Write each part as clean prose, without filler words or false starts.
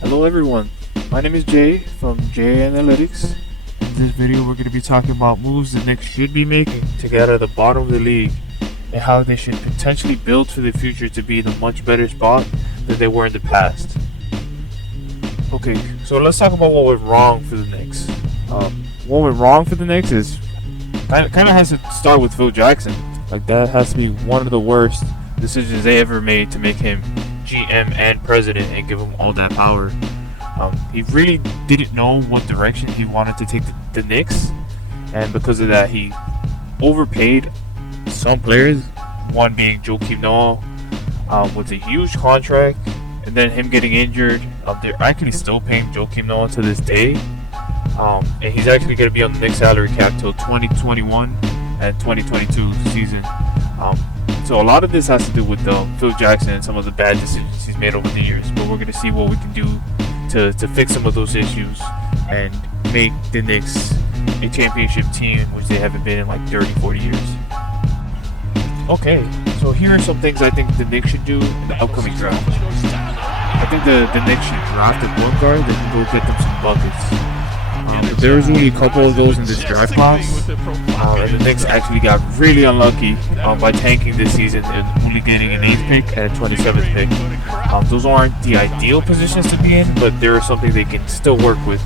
Hello everyone, my name is Jay from Jay Analytics. In this video we're going to be talking about moves the Knicks should be making to get out of the bottom of the league and how they should potentially build for the future to be in a much better spot than they were in the past. Okay, so let's talk about what went wrong for the Knicks. What went wrong for the Knicks is kind of has to start with Phil Jackson. Like, that has to be one of the worst decisions they ever made to make him GM and president and give him all that power. He really didn't know what direction he wanted to take the Knicks, and because of that, he overpaid some players. One being Joakim Noah, with a huge contract, and then him getting injured. They're actually still paying Joakim Noah to this day, and he's actually going to be on the Knicks salary cap till 2021 and 2022 season. So a lot of this has to do with Phil Jackson and some of the bad decisions he's made over the years. But we're going to see what we can do to fix some of those issues and make the Knicks a championship team, which they haven't been in like 30, 40 years. Okay, so here are some things I think the Knicks should do in the upcoming draft. I think the Knicks should draft a point guard that can go get them some buckets. There was only a couple of those in this draft class, and the Knicks actually got really unlucky by tanking this season and only getting an 8th pick and a 27th pick. Those aren't the ideal positions to be in, but there is something they can still work with.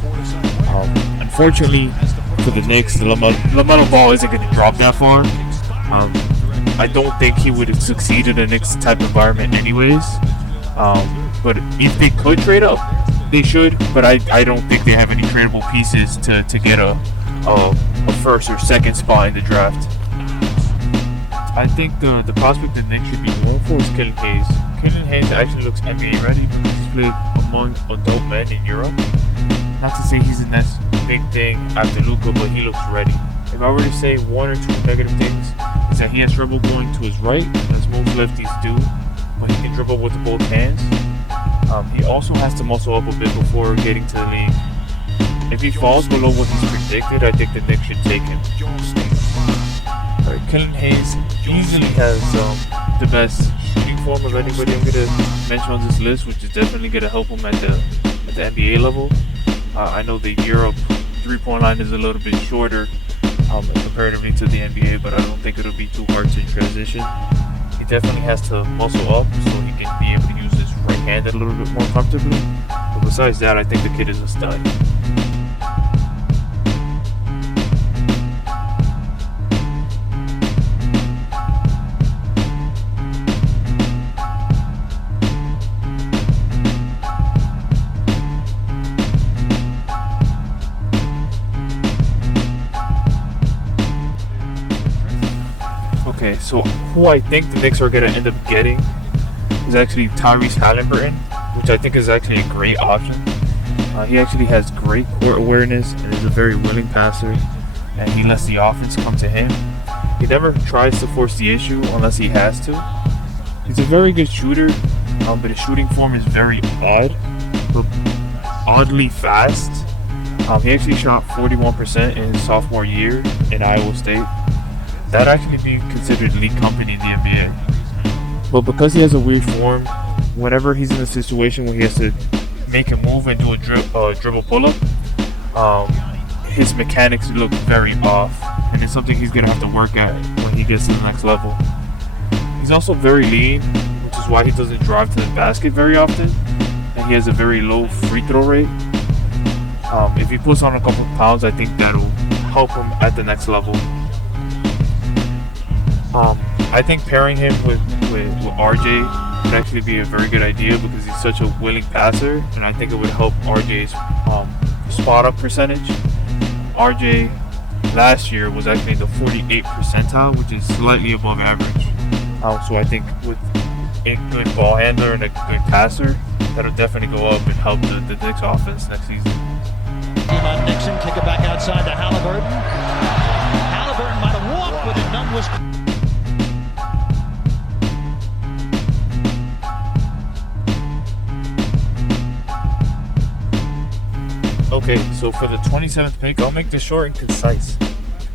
Unfortunately for the Knicks, the LaMelo Ball isn't going to drop that far. I don't think he would have succeeded in a Knicks type environment anyways. But if they could trade up, they should, but I don't think they have any tradable pieces to get a first or second spot in the draft. I think the prospect the Knicks should be going for is Killian Hayes. Killian Hayes actually looks NBA ready because he's played among adult men in Europe. Not to say he's the next big thing after Luka, but he looks ready. If I were to say one or two negative things, is that he has trouble going to his right, as most lefties do, but he can dribble with both hands. He also has to muscle up a bit before getting to the league. If he falls below what he's predicted, I think the Knicks should take him. Alright, Killian Hayes easily has the best shooting form of anybody I'm going to mention on this list, which is definitely going to help him at the NBA level. I know the Europe three-point line is a little bit shorter comparatively to the NBA, but I don't think it'll be too hard to transition. He definitely has to muscle up so he can be able to use his right hand a little bit more comfortably. But besides that, I think the kid is a stud. Okay, so who I think the Knicks are going to end up getting is actually Tyrese Halliburton, which I think is actually a great option. He actually has great court awareness and is a very willing passer, and he lets the offense come to him. He never tries to force the issue unless he has to. He's a very good shooter, but his shooting form is very odd, but oddly fast. He actually shot 41% in his sophomore year in Iowa State. That'd actually be considered elite company in the NBA. But because he has a weird form, whenever he's in a situation where he has to make a move and do a dribble pull-up, his mechanics look very off, and it's something he's going to have to work at when he gets to the next level. He's also very lean, which is why he doesn't drive to the basket very often, and he has a very low free throw rate. If he puts on a couple of pounds, I think that'll help him at the next level. I think pairing him with RJ would actually be a very good idea because he's such a willing passer, and I think it would help RJ's spot up percentage. RJ last year was actually the 48th percentile, which is slightly above average. So I think with a good ball handler and a good passer, that'll definitely go up and help the Knicks offense next season. Nixon, kick it back outside to Halliburton. Halliburton might have walked with it, none was. Okay, so for the 27th pick, I'll make this short and concise.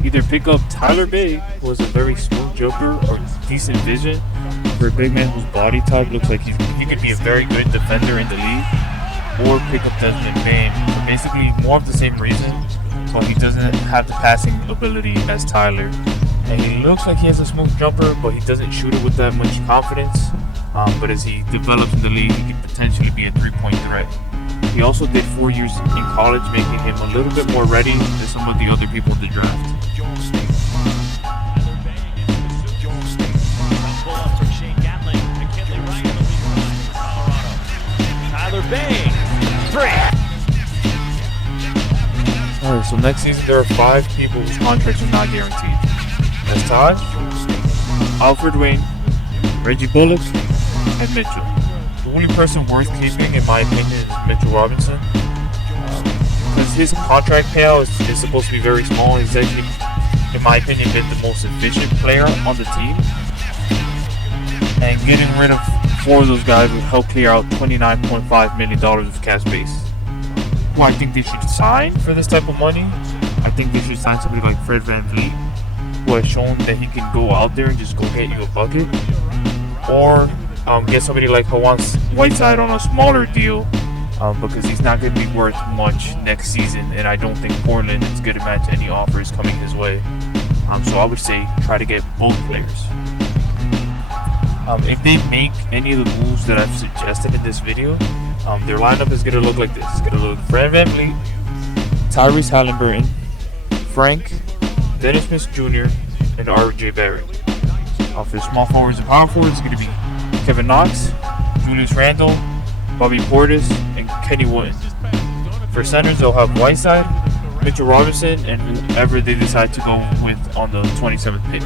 Either pick up Tyler Bay, who has a very smooth jumper or decent vision for a big man whose body type looks like he could be a very good defender in the league. or pick up Desmond Bain for basically more of the same reason, but he doesn't have the passing ability as Tyler. And he looks like he has a smooth jumper, but he doesn't shoot it with that much confidence. But as he develops in the league, he could potentially be a three-point threat. He also did 4 years in college, making him a little bit more ready than some of the other people in the draft. Tyler Bay, 3. Alright, so next season there are 5 people whose contracts are not guaranteed. That's Todd, Alfred Wayne, Reggie Bullock, and Mitchell. The only person worth keeping, in my opinion, is Mitchell Robinson. Because his contract payout is supposed to be very small. He's actually, in my opinion, been the most efficient player on the team. And getting rid of 4 of those guys would help clear out $29.5 million of cap space. Who I think they should sign for this type of money, I think they should sign somebody like Fred VanVleet, who has shown that he can go out there and just go get you a bucket. Or get somebody like Whiteside on a smaller deal, because he's not going to be worth much next season, and I don't think Portland is going to match any offers coming his way. So I would say try to get both players. If they make any of the moves that I've suggested in this video, their lineup is going to look like this. It's going to look Fred VanVleet, Tyrese Halliburton, Frank, Dennis Smith Jr., and R.J. Barrett. For small forwards and power forwards, it's going to be Kevin Knox, Julius Randle, Bobby Portis, and Kenny Wood. For centers, they'll have Whiteside, Mitchell Robinson, and whoever they decide to go with on the 27th pick.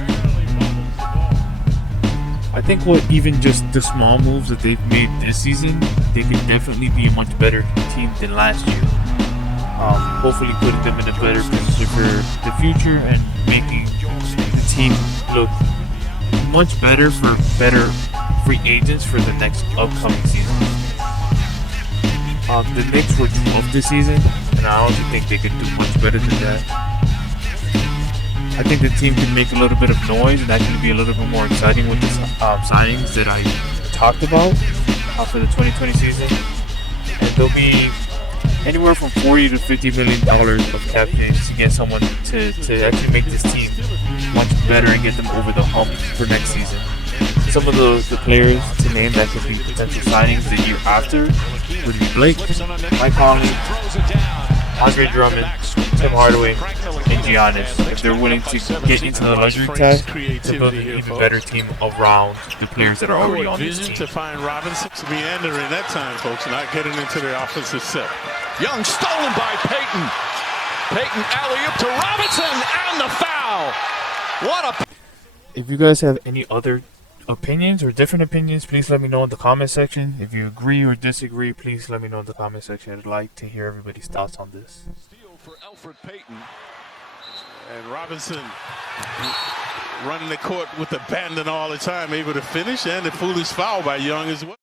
I think even just the small moves that they've made this season, they could definitely be a much better team than last year. Hopefully putting them in a better position for the future and making the team look much better for better free agents for the next upcoming season. The Knicks were 12th this season, and I honestly think they could do much better than that. I think the team can make a little bit of noise and actually be a little bit more exciting with the signings that I talked about for the 2020 season. And there'll be anywhere from $40 to $50 million of cap space to get someone to actually make this team much better and get them over the hump for next season. Some of the players to name that could be potential signings the year after would be Blake, Mike Conley, Andre Drummond, Tim Hardaway, and Giannis, if they're willing to get into the luxury tax to build an even better team around the players that are already on this team. To find Robinson to be entering that time, folks, not getting into the offensive set. Young stolen by Payton. Payton alley-oop to Robinson and the foul. What a... If you guys have any other opinions or different opinions, please let me know in the comment section. If you agree or disagree, please let me know in the comment section. I'd like to hear everybody's thoughts on this. Steal for Alfred Payton. And Robinson running the court with abandon all the time, able to finish, and the foolish foul by Young as well.